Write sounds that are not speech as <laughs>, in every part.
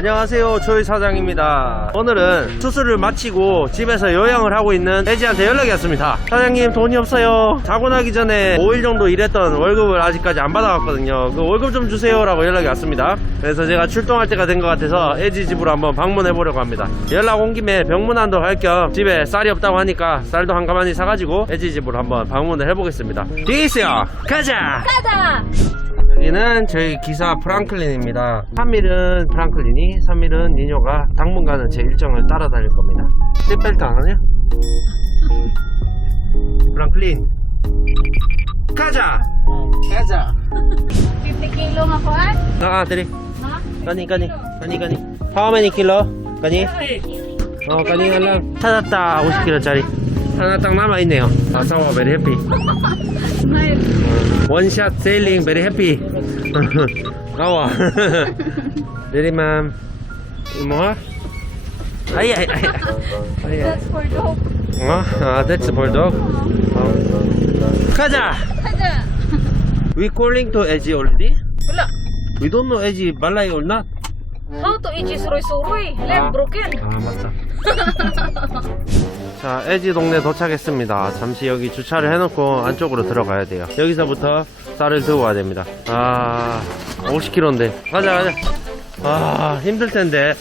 안녕하세요 조이 사장입니다. 오늘은 수술을 마치고 집에서 요양을 하고 있는 애지한테 연락이 왔습니다. 사장님 돈이 없어요. 자고 나기 전에 5일 정도 일했던 월급을 아직까지 안 받아갔거든요. 그 월급 좀 주세요 라고 연락이 왔습니다. 그래서 제가 출동할 때가 된 것 같아서 애지 집으로 한번 방문해 보려고 합니다. 연락 온 김에 병문안도 갈겸 집에 쌀이 없다고 하니까 쌀도 한 가마니 사가지고 애지 집으로 한번 방문을 해보겠습니다. 있어요! 가자! 가자! 여기는 저희 기사 프랑클린입니다. 3일은 프랑클린이, 3일은 니녀가 당분간은 제 일정을 따라다닐 겁니다. 셋벨트 안 하냐? <laughs> 프랑클린. 가자! 가자! 50 kilo nga ko ah. 아, dali. Ha? 가니, 가니, 가니, 가니. How many kilo? 가니? 어, 가니 하려 찾았다. 50kg짜리. 하나 딱 남아있네요. 아사와 베리 해피. 원샷 세일링 베리 해피. 나와. 내리맘. 뭐야? 아이, 아이, 아이. 아이. That's for dog. 어? 아, that's for dog. 어. 가자! Kaja! We calling to Edgy already? Wala. We don't know Edgy balay or not. How to eat is suroy-suroy? Leg Ah. broken. 아 맞다 자 애지 동네 도착했습니다. 잠시 여기 주차를 해놓고 안쪽으로 들어가야 돼요. 여기서부터 쌀을 들고 와야 됩니다. 아 50km인데. 가자 가자. 아 힘들텐데.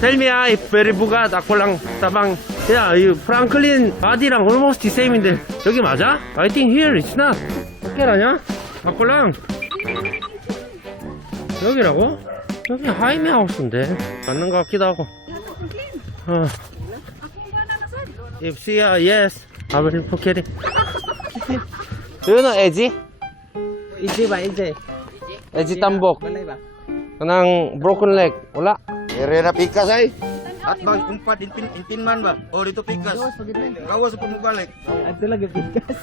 텔미야 이 베리부가 나콜랑 따방. 야 이 프랑클린 바디랑 almost same인데. 여기 맞아? I think here it's not. 어깨라냐? 나콜랑. 여기라고? 여기 하이메 하우스인데. 맞는 것 같기도 하고. 어. If she, uh, yes I will forget it Do you know Eji? Ije ba, Ije? Eji Tambok Balay ba? Kanang broken leg Wala Ere na pikas ay. At bang umpat inpin inpin man ba? O dito pikas. Kawas sa pumubalik. Ito lagi pikas.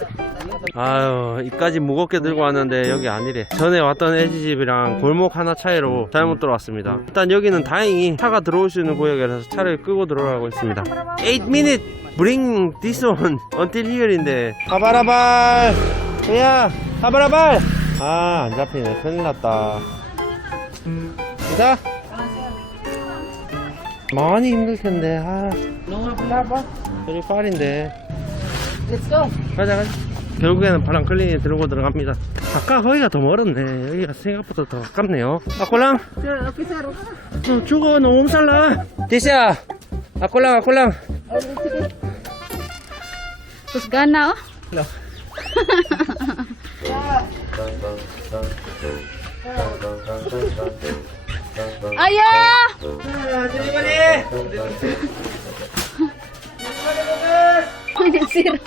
아유 이까지 무겁게 들고 왔는데 여기 아니래 전에 왔던 애지집이랑 골목 하나 차이로 잘못 들어왔습니다 일단 여기는 다행히 차가 들어올 수 있는 구역이라서 차를 끄고 들어가고 있습니다 8 minute bring this one <laughs> until here인데 하바라발! 야 하바라발! 아 안 잡히네. 큰일 났다. 기사 많이 힘들 텐데 아. 파리인데. Let's go. 가자 가자. 결국에는 파랑 클린이 들고 들어갑니다. 아까 거기가 더 멀었네. 여기가 생각보다 더 가깝네요. 아꼴랑? Sir, officer. 어, 죽어 너무 몸살나? 디샤! 아꼴랑 아꼴랑 Tapos gana oh. Hello. Aya! Sir.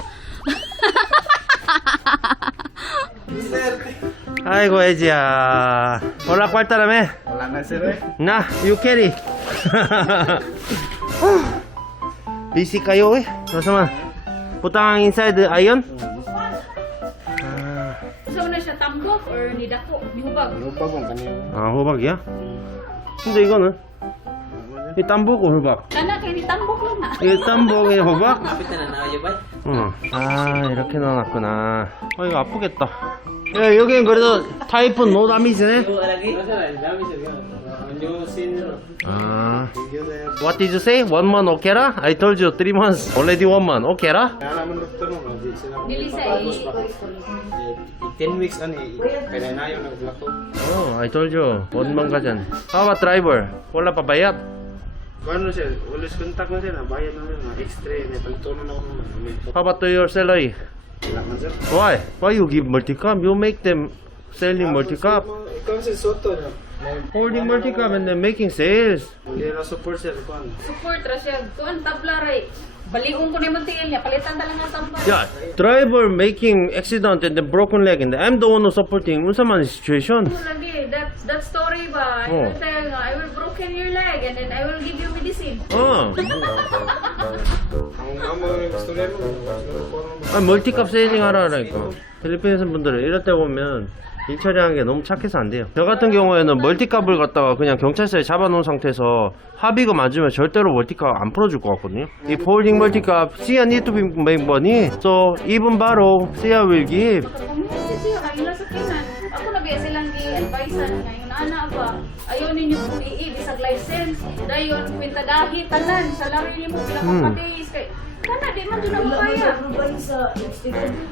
아이고 애지야 올라 꽐따라매 Wala na, sir eh. 나 유캐리 busy kayo eh 잠깐만 butang inside the iron So na siya tambok or nidako? Nihubag? Lubag ang kanina. 아 호박이야? 근데 이거는 이 땀보고 호박 Kana kay ni tambok lang na. 이 땀보고 호박 Kapit na na ba? 응. 아 이렇게 넣어놨구나 아 이거 아프겠다 야 여기는 그래도 타이푼 노 다미지네 Yung lagi? Sir, dami sir. New scene. 아 ah. What did you say? One month okera? I told you three months <laughs> already one month okera? Kaya naman doktor mo, di sila. Dili sa i... 10 weeks ani. Kaya na yun naglako. Oh, I told you one month ka dyan How about driver? Wala pa bayad? Kuano siya? Ulis kontak na siya na na yun. Extra na pagtuno ako naman. How about to your salary? Wala man sir. Why? Why you give multi-cam? You make them selling multi-cam Ikaw si Soto na. Holding multi-cam and then making sales Hindi na support siya kuan. Support ra siya. Kuan tabla ray. Baligon ko na yung tingil niya. Palitan na lang ang tambal. Yeah, driver making accident and then broken leg and I'm the one who supporting unsa man situation lagi. That, that story ba? I Oh. will tell nga, I will broken your leg and then I will give you medicine. 어. Ang amo gusto nila. 아, 멀티값 세이징 하라니까. 필리핀에서 분들은 이럴 때 보면 일 처리하는 게 너무 착해서 안 돼요. 저 같은 경우에는 멀티값을 갖다가 그냥 경찰서에 잡아놓은 상태에서 합의가 맞으면 절대로 멀티값 안 풀어줄 것 같거든요. 이 폴딩 멀티값, Sia need to be make money. So even 바로 Sia will give. Hmm. Kay, kana, di man doon ako kaya.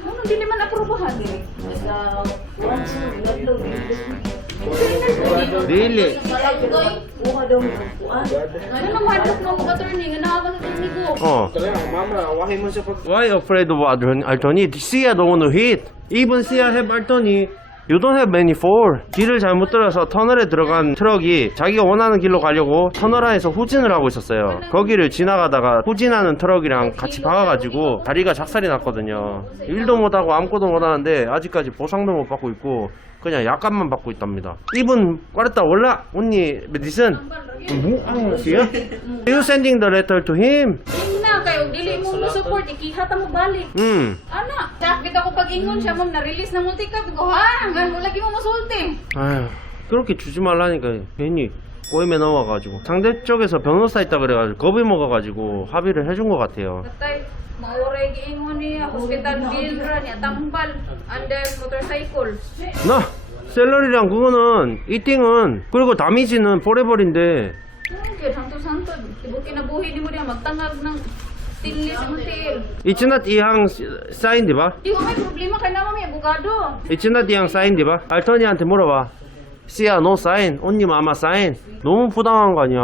Ano, di naman aprobahan. Dili. Ano nang hadlok mo mga attorney, nga nakaka sa tekniko. Oh. Mama, wahin mo siya pag... Why afraid of Alton- Altoni? Sia don't want to hit. Even Sia have Altoni. You don't have many for. 길을 잘못 들어서 터널에 들어간 트럭이 자기가 원하는 길로 가려고 터널 안에서 후진을 하고 있었어요. 거기를 지나가다가 후진하는 트럭이랑 같이 박아가지고 다리가 작살이 났거든요. 일도 못하고 아무것도 못하는데 아직까지 보상도 못 받고 있고 그냥 약간만 받고 있답니다. 이분 까르타 올라 언니 메디슨 뭐 하는 거야? You sending the letter to him? Kayo, dili mo mo support, ikihata mo balik. 음. Ana, sakit ako pag ingon siya, ma'am, na-release na multi ka. Ha? Nga, lagi mo masulti. 아휴 그렇게 주지 말라니까 괜히 꼬임에 넘어가지고 상대 쪽에서 변호사 있다 그래가지고 겁이 먹어가지고 합의를 해준 것 같아요 Katay, mauray giingon niya, hospital bill ra niya, tambal, under motorcycle. 나 셀러리랑 그거는 이팅은 그리고 다미지는 포레버린데 Ano yun, santo-santo. Tibo kinabuhi ni mo niya, magtangag ng hotel. It's not 사인 디바? Di ko may problema, kaya naman may abogado. It's not 이항 사인 디바? 알토니한테 물어봐 씨야 너 사인 언니 마마 사인. 너무 부당한 거 아니야.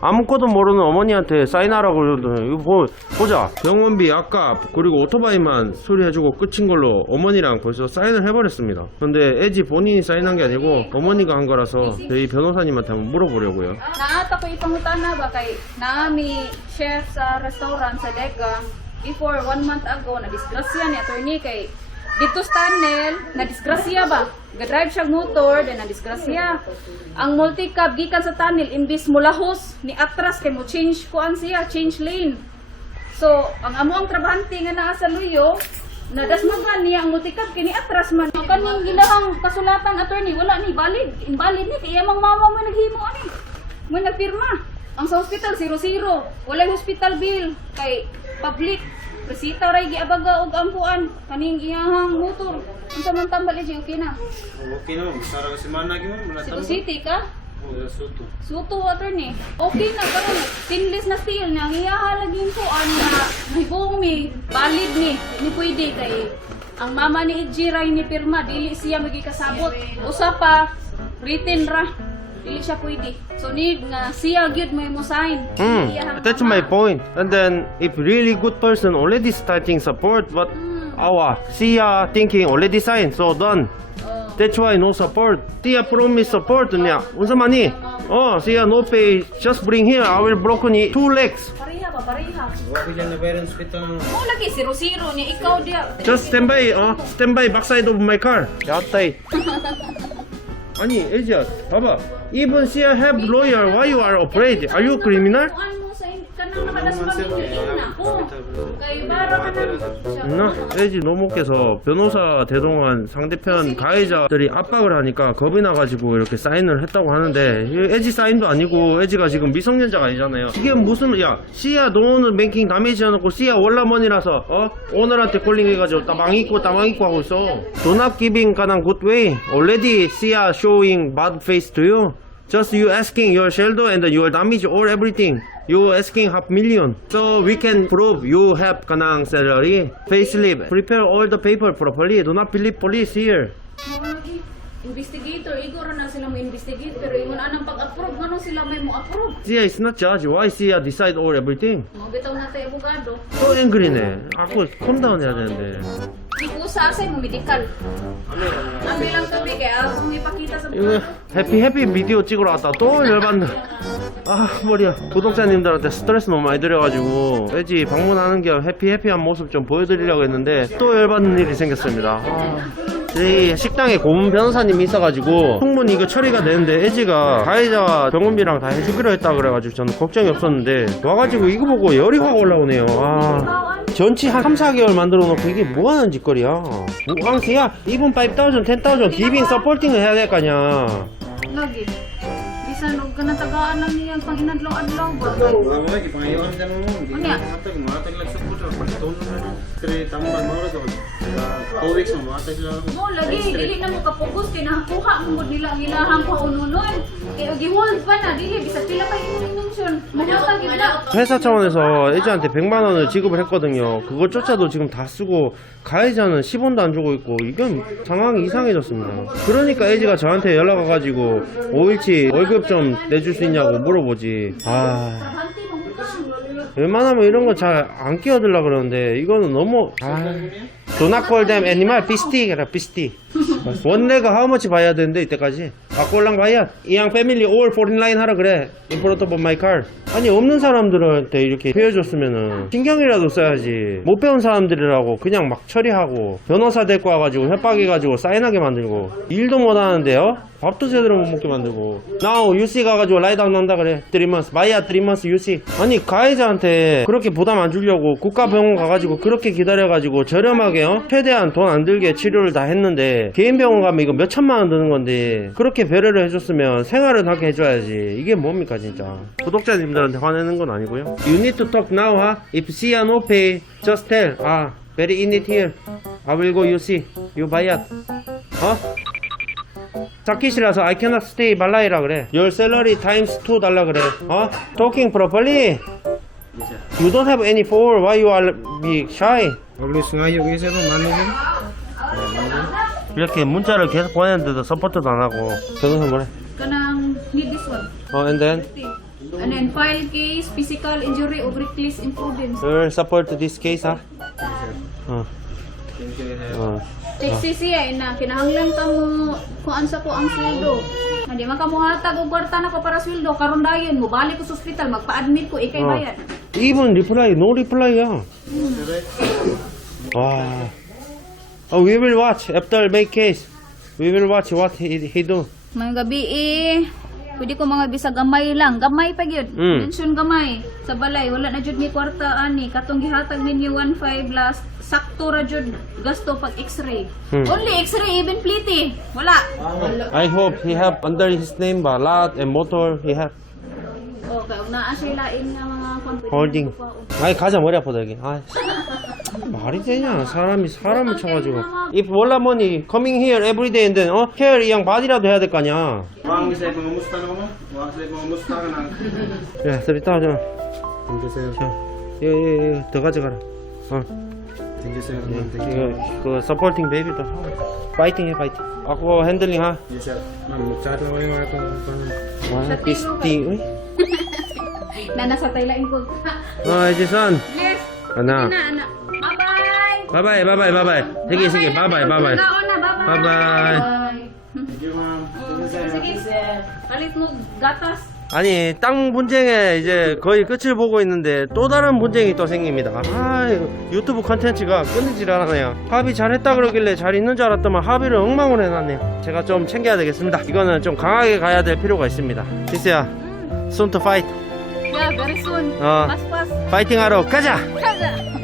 아무것도 모르는 어머니한테 사인하라고 그러더니. 이거 보, 보자. 병원비 아까 그리고 오토바이만 수리해주고 끝인 걸로 어머니랑 벌써 사인을 해버렸습니다. 근데 애지 본인이 사인한 게 아니고 어머니가 한 거라서 저희 변호사님한테 한번 물어보려고요. Naata ko ipangutana ba kay naami chef sa restaurant sa before one month ago na disgrasya ni attorney kay dito sa tunnel na disgrasya ba ga-drive siya motor then na disgrasya ang multi-cab gikan sa tunnel imbis mulahos ni atras kay mo change ko ang siya change lane so ang amo ang trabahante nga naa sa luyo nadasmagan niya ang multi-cab kini atras man kaning ginahang kasulatan attorney wala ni valid invalid ni kaya mang mama mo naghimo ani mo nagpirma. Ang sa hospital, zero-zero. Walay hospital bill. Kay public. Resita ray giabaga og ampuan. Kaning iyahang motor. Ang samantang bali okay na. Okay naman, Sara kasi mana gimana? Mula Cebu. City ka? Oh, suto. Suto water ni. Okay na karon stainless na steel na iyaha lagi ko an na nahibong mi valid ni. Ni pwede kay ang mama ni Ijira ni pirma dili siya magikasabot. Usa pa written ra. Dili siya pwede. So need nga siya gyud may mo sign. Mm. That's my point. And then if really good person already starting support but mm. awa siya thinking already sign so done. Oh. That's why no support. Tia promise support niya. Unsa man ni? Oh, oh siya no pay. Just bring here. I will broken ni two legs. Pareha ba pareha? Wa ko na parents pitang. Mo lagi zero zero ni. ikaw dia. Just stand by. Oh, stand by backside of my car. Yatay. <laughs> 아니, 애지야, 봐봐. Even Sia have lawyer. Why you are afraid? Are you criminal? 나 LG 노목께서 변호사 대동한 상대편 가해자들이 압박을 하니까 겁이 나가지고 이렇게 사인을 했다고 하는데 이 LG 사인도 아니고 LG가 지금 미성년자가 아니잖아요 이게 무슨 야 씨야 너는 뱅킹 다메이지 해놓고 씨야 월라머니라서 어 오늘한테 콜링해가지고 따망 있고 따망 있고 하고 있어 Do not giving 가난 good way Already 씨야 showing bad face to you Just you asking your shoulder and your damage or everything. You asking half million. So we can prove you have kanang salary, payslip. Prepare all the paper properly. Do not believe police here. Investigator, igor na sila mo investigate pero ingon anang pag-approve ngano sila may mo approve. Sia is not judge. Why Sia decide all everything? Mo bitaw na tay abogado. 또 앵글이네. 아고 컴다운 해야 되는데. Di ko sa asay mo medical. Ang bilang kami kaya akong ipakita sa 해피 해피 비디오 찍으러 왔다 또 열받네. 아 머리야. 구독자님들한테 스트레스 너무 많이 드려가지고 애지 방문하는 게 해피 해피한 모습 좀 보여드리려고 했는데 또 열받는 일이 생겼습니다. 아. 이 식당에 고문 변호사님이 있어가지고 충분히 이거 처리가 되는데 애지가 가해자와 병원비랑 다 해주기로 했다 그래가지고 저는 걱정이 없었는데 와가지고 이거 보고 열이 확 올라오네요. 아. 전치 한 3, 4개월 만들어 놓고 이게 뭐하는 짓거리야. 왕세야 even 5,000, 10,000 giving supporting을 해야 될 거 아니야. lagi. Bisan og kanang tagaan lang niya pang inadlaw-adlaw ba. Wala lagi, pangayawan dyan mo. Hindi Ano yan? matag, matag lang sa puto. Pagkatulong na. Kaya tambal, mawala to. Two weeks mo, mga sila. Mo lagi dili na mo kapokus kay nakakuha mo gud nila ang ilahang paununon. Kay gi-hold pa na dili bisa pila pa inunungsyon. Mahatag gid. 회사 차원에서 애지한테 100만 원을 지급을 했거든요. 그것조차도 지금 다 쓰고 가해자는 10원도 안 주고 있고 이건 상황이 이상해졌습니다. 그러니까 애지가 저한테 연락 와가지고 5일치 월급 좀 내줄 수 있냐고 물어보지. 아. 웬만하면 이런 거 잘 안 끼어들라 그러는데 이거는 너무 아. Do not call them 그래 pisti 원래가 much 봐야 되는데 이때까지? 아꼴랑 봐야. 이양 패밀리 all foreign line 하라 그래. Front of my car. 아니 없는 사람들한테 이렇게 표해줬으면은 신경이라도 써야지. 못 배운 사람들이라고 그냥 막 처리하고 변호사 데리고 와가지고 협박해가지고 사인하게 만들고. 일도 못하는데요 밥도 제대로 못 먹게 만들고. now UC 가가지고 라이다운 난다 그래. 3months 마이야 3months UC 아니 가해자한테 그렇게 부담 안 주려고 국가병원 가가지고 그렇게 기다려가지고 저렴하게 어? 최대한 돈 안 들게 치료를 다 했는데 개인 병원 가면 이거 몇 천만 원 드는 건데 그렇게 배려를 해줬으면 생활은 하게 해줘야지. 이게 뭡니까 진짜? 구독자님들한테 화내는 건 아니고요. You need to talk now ha If see and no pay just tell. 아 very in it here. I will go UC you buy it. 어? 자켓이라서 I cannot stay 말라이라 그래. Your salary times 2 달라 그래. 어? Talking properly. You don't have any for why you are be shy. Ngayo kayo sir, mano sir? 이렇게 문자를 계속 보냈는데도 서포트도 안 하고. 변호사 뭐래? Kanang need this one. 어, and then And then file case, physical injury or reckless imprudence. you support this case ha? 어. 어. Nagsisiya na, kinahanglan ka mo kung ansa ko ang sweldo. Hindi man ka mo hatag kwarta na ko para sweldo, karon dayon mo balik ko sa ospital, magpa-admit ko ikay Ah. Even reply, no reply ah. Hmm. Ah. Oh, we will watch after make case. We will watch what he he do. May gabi eh. Pwede ko mga bisa gamay lang. Gamay pa gyud. Mm. Mention gamay. Sa balay wala na jud ni kwarta ani katong gihatag ninyo 15 last sakto ra jud gasto pag x-ray. Mm. Only x-ray even pliti. Wala. I hope he have under his name ba lot and motor he have Okay, ug naa siya lain nga mga confidential holding. pa. 아이 가자 머리 아프다 여기. 아 말이 되냐 사람이 사람을 쳐가지고. If money coming here every day and then 어 care 이양 바디라도 해야 될 거 아니야. 야. Thank you sir. 예예 예 더 가져가라. 어. 예. 이거 그 서포팅 베이비도 파이팅 해 파이팅. sir. Ma'am, mag-chat lang kayo nga itong 와. 어 에지선. Yes. 하나. Na ana. Bye-bye. 바이바이 바이바이 바이바이. sige sige 바이바이 바이바이. Naon na, bye-bye. Bye-bye. Thank you ma'am. Sige. Palit mo gatas. 아니 땅 분쟁에 이제 거의 끝을 보고 있는데 또 다른 분쟁이 또 생깁니다 아 유튜브 컨텐츠가 끊이질 않아요 합의 잘했다 그러길래 잘 있는 줄 알았더만 합의를 엉망으로 해놨네요 제가 좀 챙겨야 되겠습니다 이거는 좀 강하게 가야 될 필요가 있습니다 지스야 soon to fight Yeah, very soon. 어 Pas-pas. 파이팅 하러 가자 Kaga.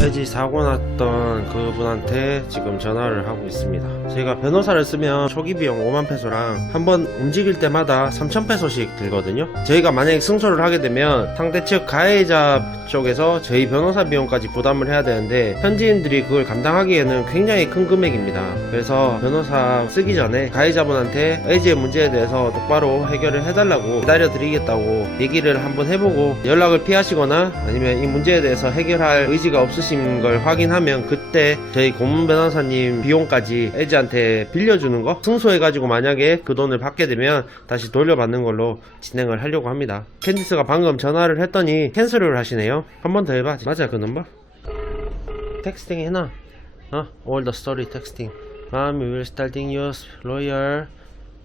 돼지 사고 났던 그분한테 지금 전화를 하고 있습니다. 제가 변호사를 쓰면 초기 비용 5만 페소랑 한번 움직일 때마다 3천 페소씩 들거든요. 저희가 만약에 승소를 하게 되면 상대 측 가해자 쪽에서 저희 변호사 비용까지 부담을 해야 되는데 현지인들이 그걸 감당하기에는 굉장히 큰 금액입니다. 그래서 변호사 쓰기 전에 가해자분한테 의지의 문제에 대해서 똑바로 해결을 해달라고 기다려드리겠다고 얘기를 한번 해보고 연락을 피하시거나 아니면 이 문제에 대해서 해결할 의지가 없으 신 걸 확인하면 그때 저희 고문 변호사님 비용까지 애지한테 빌려주는 거 승소해가지고 만약에 그 돈을 받게 되면 다시 돌려받는 걸로 진행을 하려고 합니다. 캔디스가 방금 전화를 했더니 캔슬을 하시네요. 한 번 더 해봐. 맞아 그 넘버? 텍스팅 해놔. 어? All the story texting. We will starting use lawyer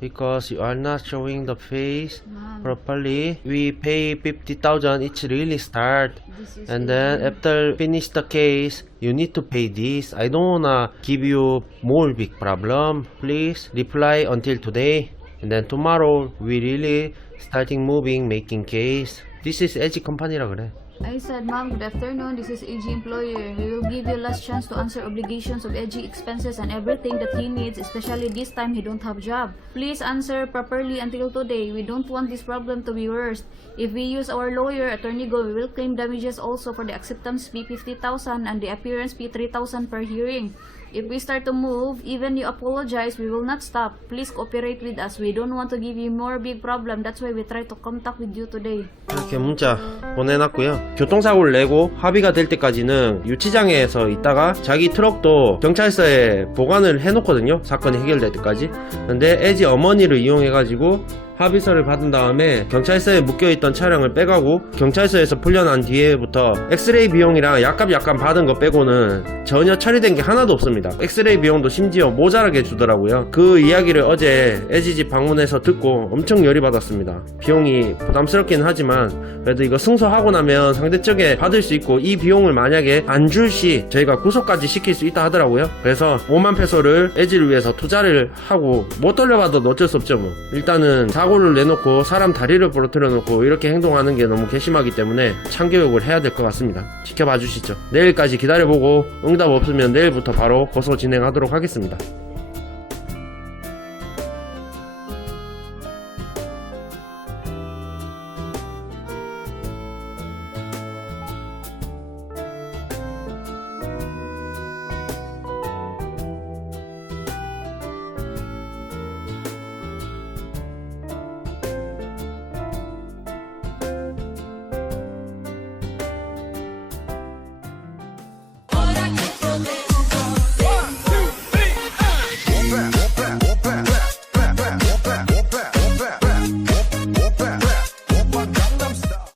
because you are not showing the face properly. We pay 50,000 each really start. And then after finish the case, you need to pay this. I don't wanna give you more big problem. Please reply until today. And then tomorrow we really starting moving making case. This is edge company라 그래. I said, Ma'am, good afternoon. This is AG employer. We will give you last chance to answer obligations of AG expenses and everything that he needs, especially this time he don't have job. Please answer properly until today. We don't want this problem to be worse. If we use our lawyer, Attorney Go, we will claim damages also for the acceptance fee 50,000 and the appearance fee 3,000 per hearing. If we start to move, even you apologize, we will not stop. Please cooperate with us. We don't want to give you more big problem. That's why we try to contact with you today. 이렇게 문자 보내놨고요. 교통사고를 내고 합의가 될 때까지는 유치장에서 있다가 자기 트럭도 경찰서에 보관을 해놓거든요. 사건이 해결될 때까지. 근데 애지 어머니를 이용해가지고 합의서를 받은 다음에 경찰서에 묶여있던 차량을 빼가고 경찰서에서 풀려난 뒤에부터 엑스레이 비용이랑 약값 약간 받은 거 빼고는 전혀 처리된 게 하나도 없습니다. 엑스레이 비용도 심지어 모자라게 주더라고요. 그 이야기를 어제 애지집 방문해서 듣고 엄청 열이 받았습니다. 비용이 부담스럽긴 하지만 그래도 이거 승소하고 나면 상대 측에 받을 수 있고 이 비용을 만약에 안 줄 시 저희가 구속까지 시킬 수 있다 하더라고요. 그래서 5만 페소를 애지를 위해서 투자를 하고 못 돌려받아도 어쩔 수 없죠 뭐. 일단은 사고를 내놓고 사람 다리를 부러뜨려 놓고 이렇게 행동하는 게 너무 괘씸하기 때문에 참교육을 해야 될 것 같습니다. 지켜봐 주시죠. 내일까지 기다려보고 응답 없으면 내일부터 바로 고소 진행하도록 하겠습니다.